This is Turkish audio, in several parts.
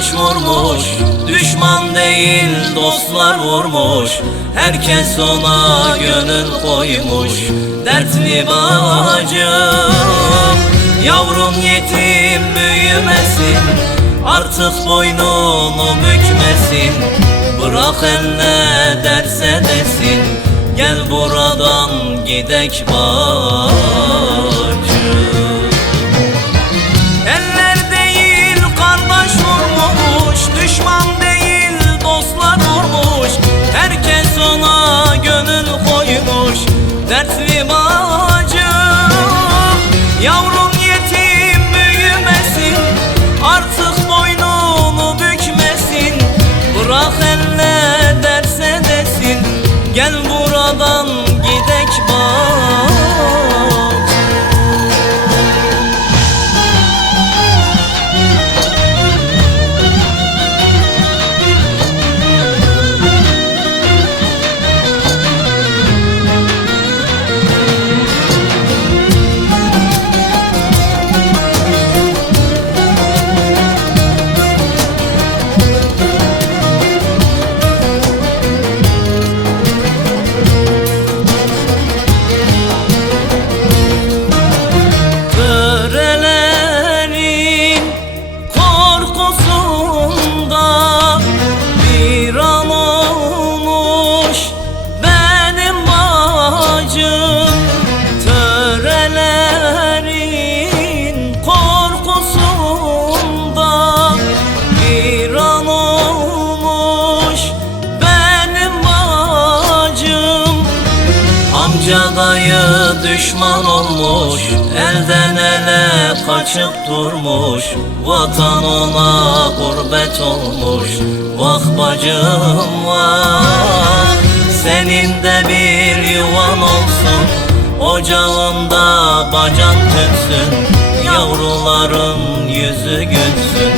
kardeş vurmuş Düşman değil dostlar vurmuş. Herkes ona gönül koymuş Dertli bacım. Yavrum yetim büyümesin Artık boynunu bükmesin. Bırak ne derse desin Gel buradan gidek bacım Dertli bacım Yavrum yetim büyümesin Artık boynunu bükmesin. Bırak el ne derse desin Gel buradan Dayı düşman olmuş Elden ele kaçıp durmuş. Vatan ona gurbet olmuş Vah bacım vah. Senin de bir yuvan olsun Ocağında bacan tütsün. Yavruların yüzü gülsün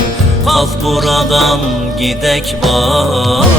Kalk buradan gidek bacım